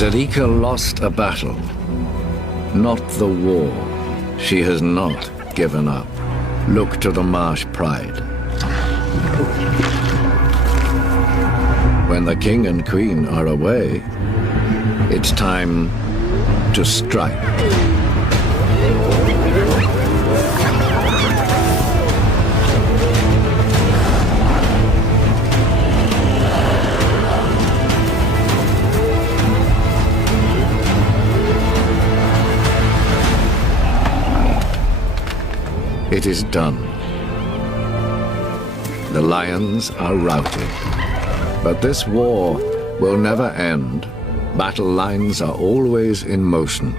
Zerika lost a battle, not the war. She has not given up. Look to the marsh pride. When the king and queen are away, it's time to strike. It is done. The lions are routed. But this war will never end. Battle lines are always in motion.